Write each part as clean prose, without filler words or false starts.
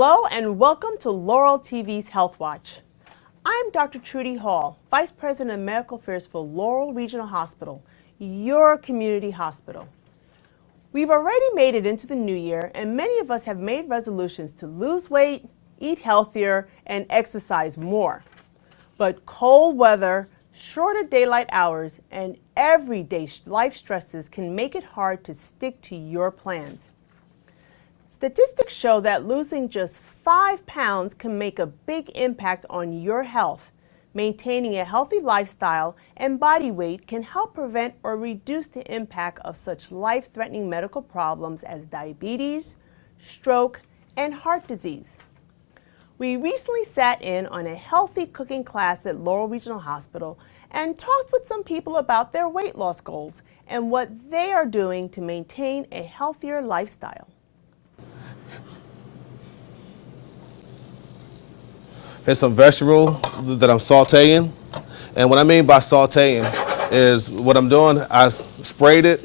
Hello and welcome to Laurel TV's Health Watch. I'm Dr. Trudy Hall, Vice President of Medical Affairs for Laurel Regional Hospital, your community hospital. We've already made it into the new year and many of us have made resolutions to lose weight, eat healthier, and exercise more. But cold weather, shorter daylight hours, and everyday life stresses can make it hard to stick to your plans. Statistics show that losing just 5 pounds can make a big impact on your health. Maintaining a healthy lifestyle and body weight can help prevent or reduce the impact of such life-threatening medical problems as diabetes, stroke, and heart disease. We recently sat in on a healthy cooking class at Laurel Regional Hospital and talked with some people about their weight loss goals and what they are doing to maintain a healthier lifestyle. Here's some vegetable that I'm sauteing. And what I mean by sauteing is what I'm doing, I sprayed it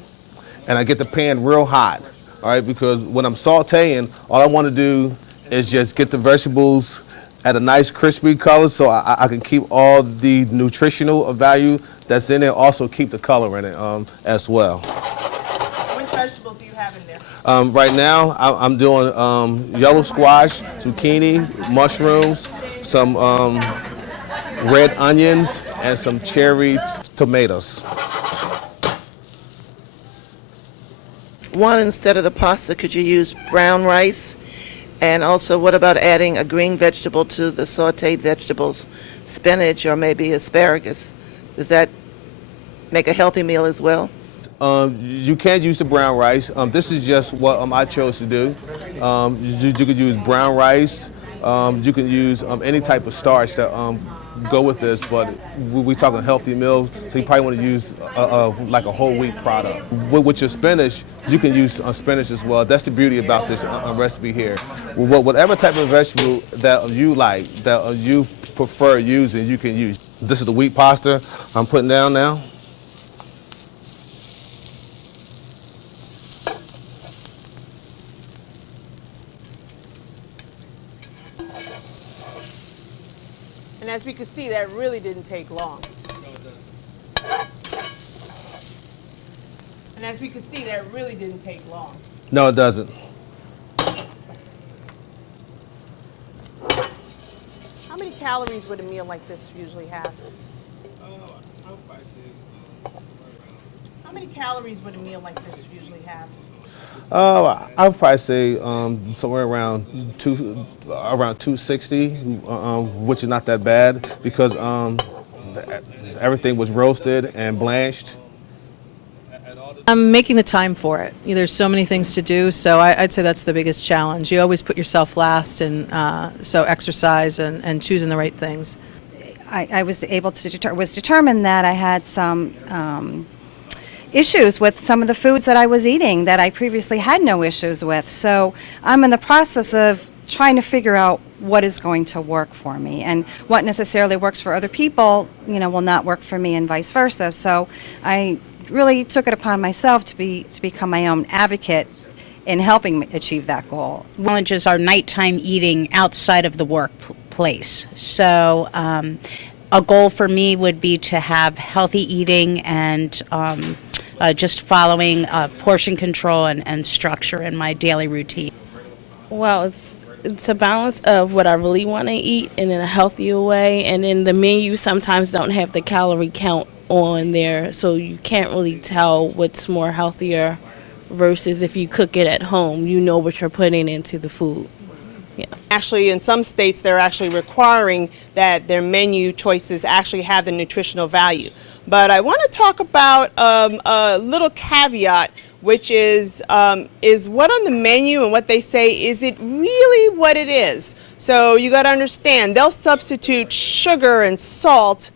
and I get the pan real hot, all right? Because when I'm sauteing, all I want to do is just get the vegetables at a nice crispy color so I can keep all the nutritional value that's in it, also keep the color in it as well. Which vegetables do you have in there? Right now, I'm doing yellow squash, zucchini, mushrooms, some red onions, and some cherry tomatoes. One, instead of the pasta, could you use brown rice? And also, what about adding a green vegetable to the sauteed vegetables, spinach or maybe asparagus? Does that make a healthy meal as well? You can use the brown rice. This is just what I chose to do. You could use brown rice. You can use any type of starch that go with this, but we're talking healthy meals, so you probably want to use like a whole wheat product. With your spinach, you can use spinach as well. That's the beauty about this recipe here. Whatever type of vegetable that you like, that you prefer using, you can use. This is the wheat pasta I'm putting down now. And as we could see, that really didn't take long. And as we could see, that really didn't take long. No, it doesn't. How many calories would a meal like this usually have? How many calories would a meal like this usually have? I would probably say somewhere around 260, which is not that bad because everything was roasted and blanched. I'm making the time for it. There's so many things to do, so I'd say that's the biggest challenge. You always put yourself last, and so exercise and choosing the right things. I was able to was determined that I had some issues with some of the foods that I was eating that I previously had no issues with. So I'm in the process of trying to figure out what is going to work for me, and what necessarily works for other people, will not work for me, and vice versa. So I really took it upon myself to become my own advocate in helping me achieve that goal. Challenges are nighttime eating outside of the workplace. So a goal for me would be to have healthy eating and just following portion control and structure in my daily routine. Well, it's a balance of what I really want to eat and in a healthier way, and then the menu sometimes don't have the calorie count on there, so you can't really tell what's more healthier versus if you cook it at home, you know what you're putting into the food. Yeah. Actually, in some states, they're actually requiring that their menu choices actually have the nutritional value. But I want to talk about a little caveat, which is what on the menu and what they say, is it really what it is? So you got to understand, they'll substitute sugar and salt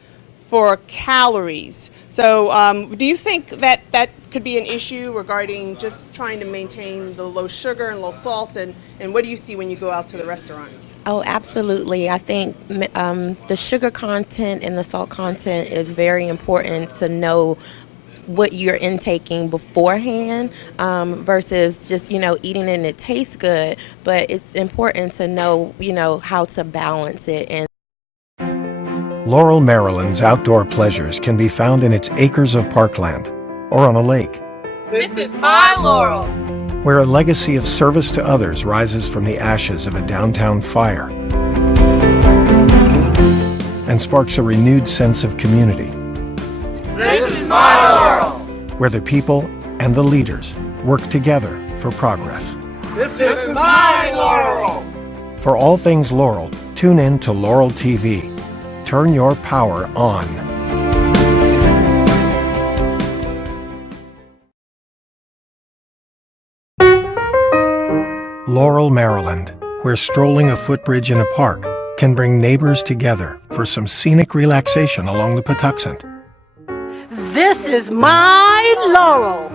for calories. So do you think that that could be an issue regarding just trying to maintain the low sugar and low salt, and what do you see when you go out to the restaurant? Oh, absolutely. I think the sugar content and the salt content is very important to know what you're intaking beforehand versus just, eating and it tastes good. But it's important to know, how to balance it. And Laurel, Maryland's outdoor pleasures can be found in its acres of parkland or on a lake, This is my Laurel. where a legacy of service to others rises from the ashes of a downtown fire and sparks a renewed sense of community, This is my Laurel. where the people and the leaders work together for progress. This is my Laurel. For all things Laurel, tune in to Laurel TV. Turn your power on. Laurel, Maryland, where strolling a footbridge in a park can bring neighbors together for some scenic relaxation along the Patuxent, This is my Laurel.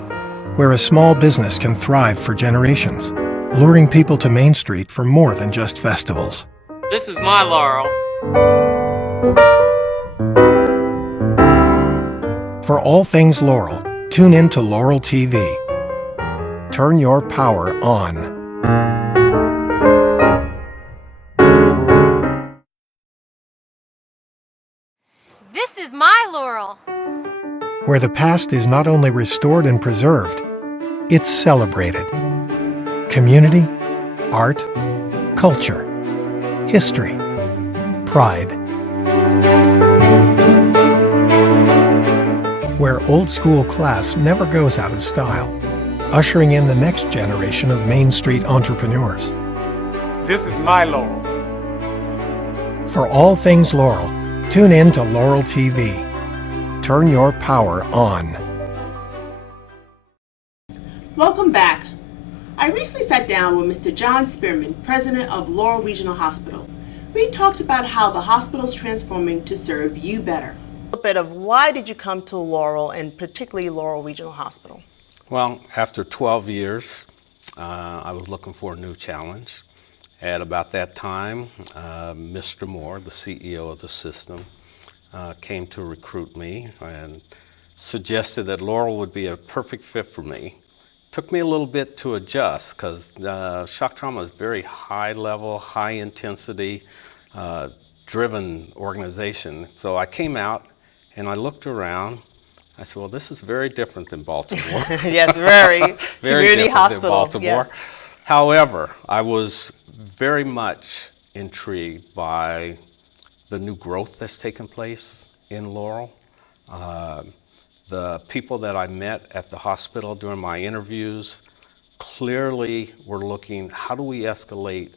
where a small business can thrive for generations, luring people to Main Street for more than just festivals. This is my Laurel. For all things Laurel, tune in to Laurel TV. Turn your power on. This is my Laurel. Where the past is not only restored and preserved, it's celebrated. Community, art, culture, history, pride. Where old school class never goes out of style, ushering in the next generation of Main Street entrepreneurs. This is my Laurel. For all things Laurel, tune in to Laurel TV. Turn your power on. Welcome back. I recently sat down with Mr. John Spearman, president of Laurel Regional Hospital. We talked about how the hospital is transforming to serve you better. A bit of why did you come to Laurel, and particularly Laurel Regional Hospital? Well, after 12 years, I was looking for a new challenge. At about that time, Mr. Moore, the CEO of the system, came to recruit me and suggested that Laurel would be a perfect fit for me. Took me a little bit to adjust because shock trauma is very high level, high intensity, driven organization. So I came out and I looked around. I said, well, this is very different than Baltimore. Yes, very. Very Community different hospital. than Baltimore. Yes. However, I was very much intrigued by the new growth that's taken place in Laurel. The people that I met at the hospital during my interviews clearly were looking, how do we escalate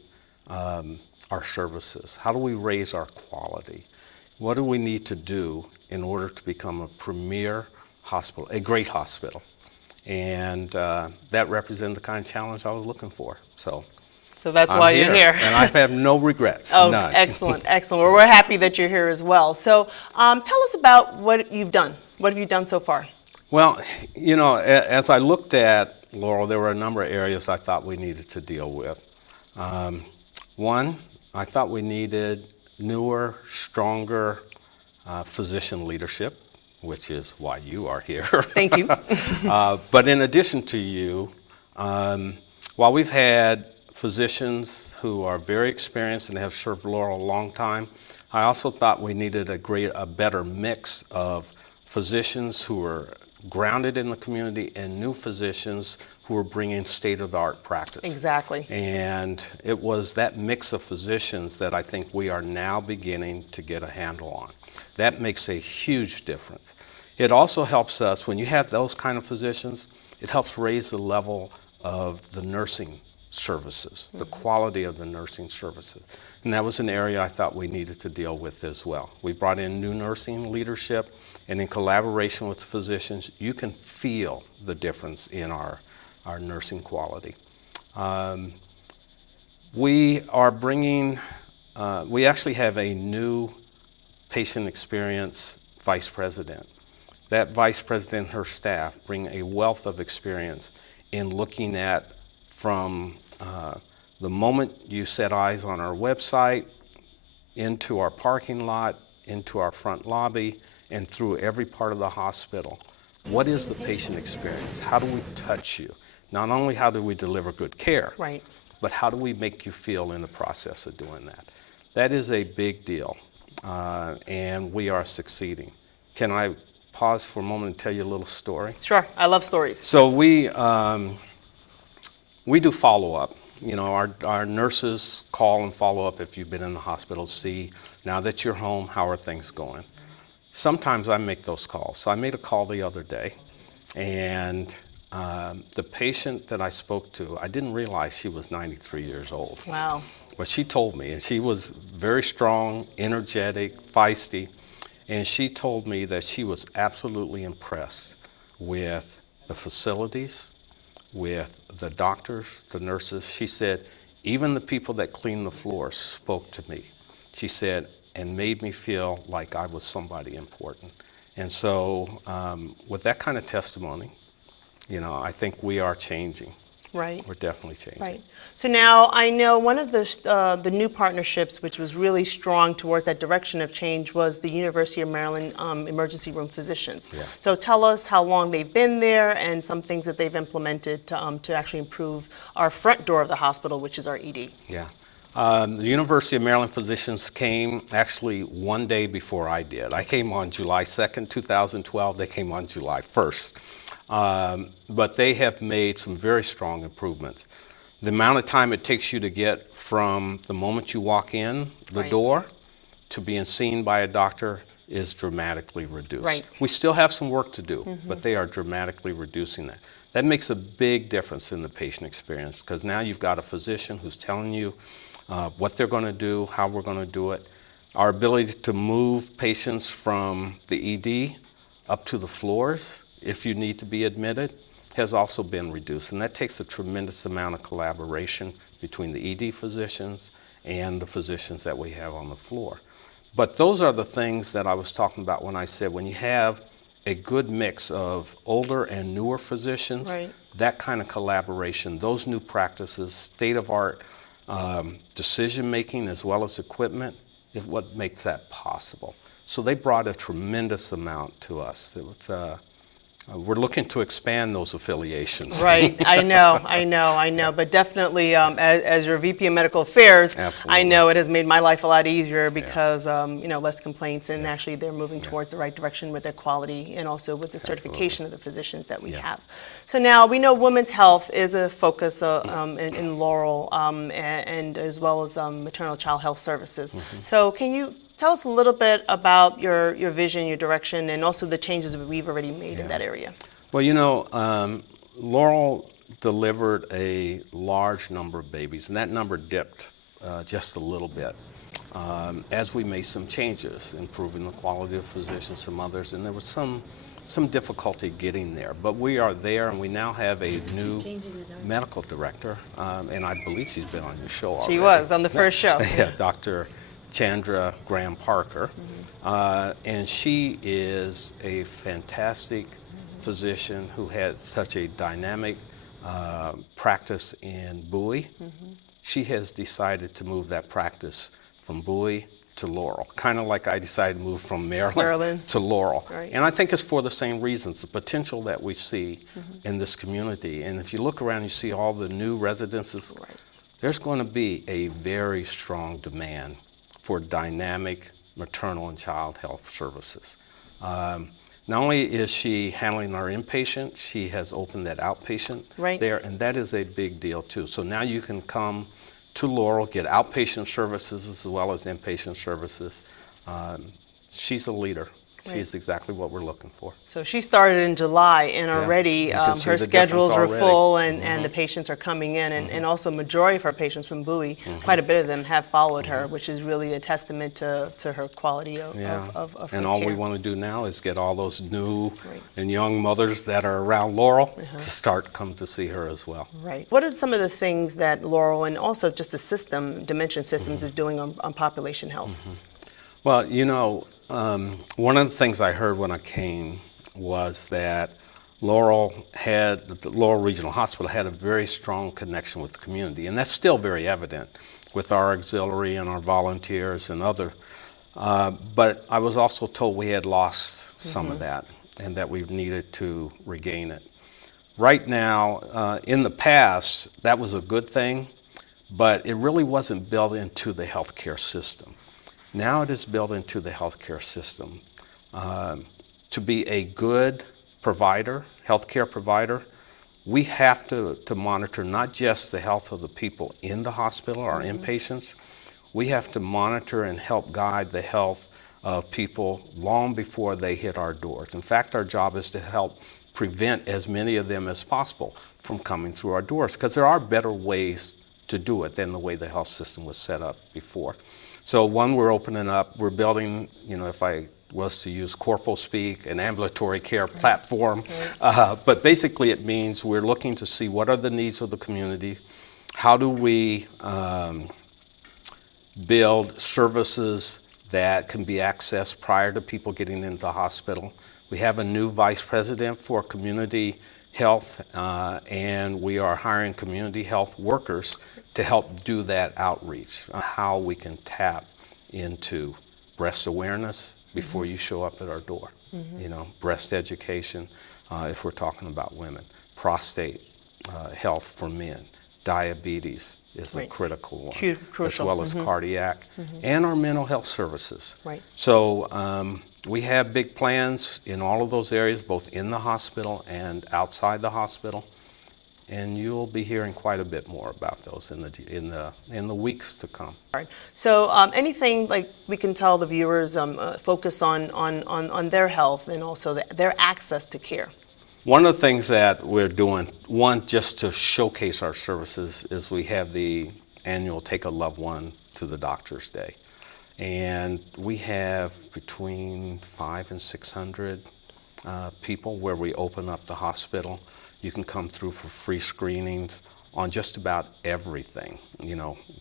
our services? How do we raise our quality? What do we need to do in order to become a premier hospital, a great hospital? And that represented the kind of challenge I was looking for. So that's why you're here. And I have no regrets, Oh, none. excellent, excellent. Well, we're happy that you're here as well. So tell us about what you've done. What have you done so far? Well, you know, as I looked at Laurel, there were a number of areas I thought we needed to deal with. One, I thought we needed newer, stronger physician leadership, which is why you are here. Thank you. But in addition to you, while we've had physicians who are very experienced and have served Laurel a long time, I also thought we needed a better mix of physicians who were grounded in the community and new physicians who were bringing state-of-the-art practice. Exactly. And it was that mix of physicians that I think we are now beginning to get a handle on. That makes a huge difference. It also helps us, when you have those kind of physicians, it helps raise the level of the nursing services, the quality of the nursing services. And that was an area I thought we needed to deal with as well. We brought in new nursing leadership, and in collaboration with the physicians, you can feel the difference in our nursing quality. We are bringing, we actually have a new patient experience vice president. That vice president and her staff bring a wealth of experience in looking at from the moment you set eyes on our website, into our parking lot, into our front lobby, and through every part of the hospital. what is the patient experience? How do we touch you? Not only how do we deliver good care, Right. but how do we make you feel in the process of doing that? That is a big deal, and we are succeeding. Can I pause for a moment and tell you a little story? Sure. I love stories. So we do follow-up. You know, our nurses call and follow up if you've been in the hospital to see, now that you're home, how are things going? Sometimes I make those calls. So I made a call the other day, and the patient that I spoke to, I didn't realize she was 93 years old. Wow. But she told me, and she was very strong, energetic, feisty, and she told me that she was absolutely impressed with the facilities, with the doctors, the nurses. She said, even the people that clean the floors spoke to me. She said, and made me feel like I was somebody important. And so with that kind of testimony, you know, I think we are changing. Right. We're definitely changing. Right. So now I know one of the new partnerships which was really strong towards that direction of change was the University of Maryland emergency room physicians. Yeah. So tell us how long they've been there and some things that they've implemented to actually improve our front door of the hospital, which is our ED. Yeah. The University of Maryland physicians came actually one day before I did. I came on July 2nd, 2012. They came on July 1st. But they have made some very strong improvements. The amount of time it takes you to get from the moment you walk in the Right. door to being seen by a doctor is dramatically reduced. Right. We still have some work to do, but they are dramatically reducing that. That makes a big difference in the patient experience, because now you've got a physician who's telling you what they're going to do, how we're going to do it. Our ability to move patients from the ED up to the floors, if you need to be admitted, has also been reduced. And that takes a tremendous amount of collaboration between the ED physicians and the physicians that we have on the floor. But those are the things that I was talking about when I said when you have a good mix of older and newer physicians, Right. that kind of collaboration, those new practices, state-of-art decision-making as well as equipment is what makes that possible. So they brought a tremendous amount to us. It was, we're looking to expand those affiliations. Right, I know. But definitely, as your VP of Medical Affairs, Absolutely. I know it has made my life a lot easier because, you know, less complaints, and actually they're moving towards the right direction with their quality and also with the certification of the physicians that we have. So now we know women's health is a focus in Laurel, and as well as maternal child health services. So can you tell us a little bit about your vision, your direction, and also the changes that we've already made in that area. Well, you know, Laurel delivered a large number of babies, and that number dipped just a little bit as we made some changes, improving the quality of physicians, some others, and there was some difficulty getting there. But we are there, and we now have a new medical director, and I believe she's been on your show already. She was on the first show. Yeah, Dr. Chandra Graham Parker, and she is a fantastic physician who had such a dynamic practice in Bowie. She has decided to move that practice from Bowie to Laurel, kind of like I decided to move from Maryland to Laurel. Right. And I think it's for the same reasons, the potential that we see in this community. And if you look around, you see all the new residences, there's going to be a very strong demand for dynamic maternal and child health services. Not only is she handling our inpatient, she has opened that outpatient there, and that is a big deal too. So now you can come to Laurel, get outpatient services as well as inpatient services. She's a leader. She's exactly what we're looking for. So she started in July, and already her schedules are full, and the patients are coming in, and also majority of her patients from Bowie, quite a bit of them have followed her, which is really a testament to her quality of her And all care. we want to do now is get all those new and young mothers that are around Laurel to start come to see her as well. Right. What are some of the things that Laurel and also just the system, Dimension Systems, is doing on population health? Well, you know, one of the things I heard when I came was that the Laurel Regional Hospital had a very strong connection with the community, and that's still very evident with our auxiliary and our volunteers and other. But I was also told we had lost some of that. and that we've needed to regain it. Right now, in the past, that was a good thing, but it really wasn't built into the healthcare system. Now it is built into the healthcare system. To be a good provider, healthcare provider, we have to monitor not just the health of the people in the hospital, our inpatients, we have to monitor and help guide the health of people long before they hit our doors. In fact, our job is to help prevent as many of them as possible from coming through our doors, because there are better ways to do it than the way the health system was set up before. So one, we're opening up, we're building, if I was to use corporal speak, an ambulatory care platform. But basically it means we're looking to see what are the needs of the community, how do we build services that can be accessed prior to people getting into the hospital. We have a new vice president for community health, and we are hiring community health workers to help do that outreach, how we can tap into breast awareness before you show up at our door. Breast education, if we're talking about women, prostate health for men, diabetes is a critical one, as well as cardiac, and our mental health services. So we have big plans in all of those areas, both in the hospital and outside the hospital, and you'll be hearing quite a bit more about those in the weeks to come. So anything like we can tell the viewers focus on their health and also their access to care. One of the things that we're doing, one, just to showcase our services, is we have the annual Take a Loved One to the Doctor's Day. And we have between 500 and 600 people where we open up the hospital. You can come through for free screenings on just about everything,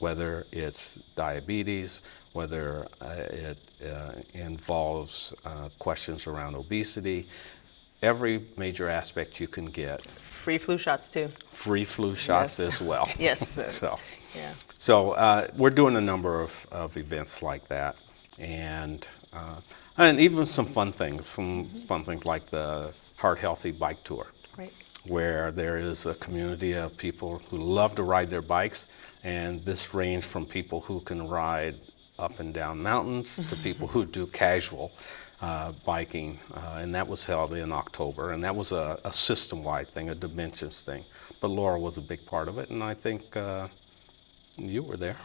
whether it's diabetes, whether it involves questions around obesity, every major aspect you can get. Free flu shots too. Free flu shots as well. Yes. So we're doing a number of events like that, and even some fun things like the Heart Healthy Bike Tour, where there is a community of people who love to ride their bikes, and this range from people who can ride up and down mountains to people who do casual biking, and that was held in October, and that was a system-wide thing, a dimensions thing. But Laurel was a big part of it, and I think you were there.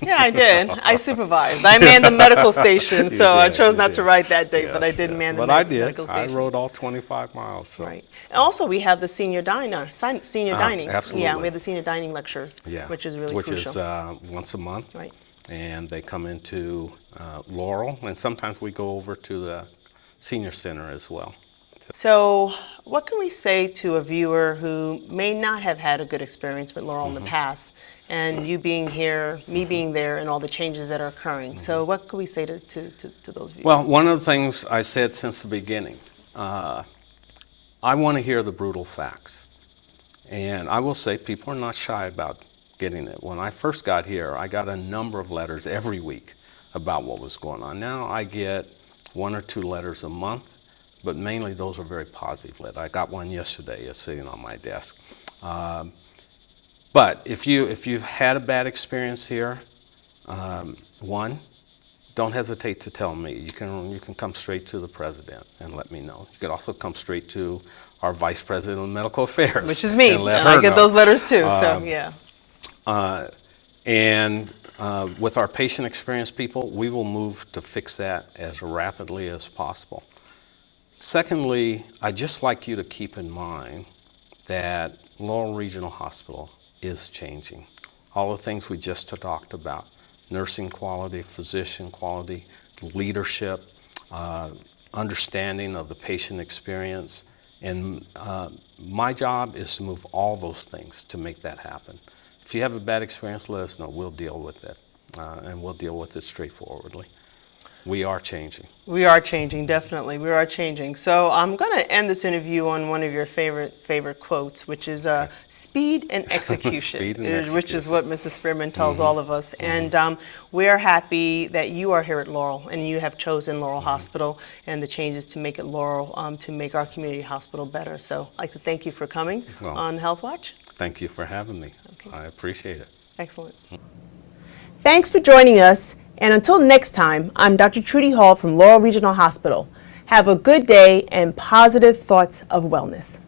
Yeah, I did. I supervised. I manned the medical station, so I chose not to ride that day, but I did man the medical station. I rode all 25 miles. So. Right. And also we have the senior dining. Absolutely. Yeah, we have the senior dining lectures, which is really crucial. Which is once a month. Right. And they come into Laurel, and sometimes we go over to the senior center as well. So what can we say to a viewer who may not have had a good experience with Laurel in the past, and you being here, me being there, and all the changes that are occurring? So what can we say to those viewers? Well, one of the things I said since the beginning, I want to hear the brutal facts. And I will say people are not shy about getting it. When I first got here, I got a number of letters every week about what was going on. Now I get 1 or 2 letters a month, but mainly those are very positive letters. I got one yesterday, it's sitting on my desk. But if you've had a bad experience here, one, don't hesitate to tell me. You can come straight to the president and let me know. You could also come straight to our vice president of medical affairs, which is me. And let I her get know. those letters too. So yeah. And with our patient experience people, we will move to fix that as rapidly as possible. Secondly, I'd just like you to keep in mind that Laurel Regional Hospital is changing. All the things we just talked about, nursing quality, physician quality, leadership, understanding of the patient experience, and my job is to move all those things to make that happen. If you have a bad experience, let us know. We'll deal with it, and we'll deal with it straightforwardly. We are changing. We are changing, definitely. We are changing. So I'm going to end this interview on one of your favorite quotes, which is speed and execution, Speed and execution. which is what Mrs. Spearman tells all of us. And we're happy that you are here at Laurel and you have chosen Laurel Hospital and the changes to make it Laurel, to make our community hospital better. So I'd like to thank you for coming on Health Watch. Thank you for having me. Okay. I appreciate it. Excellent. Thanks for joining us. And until next time, I'm Dr. Trudy Hall from Laurel Regional Hospital. Have a good day and positive thoughts of wellness.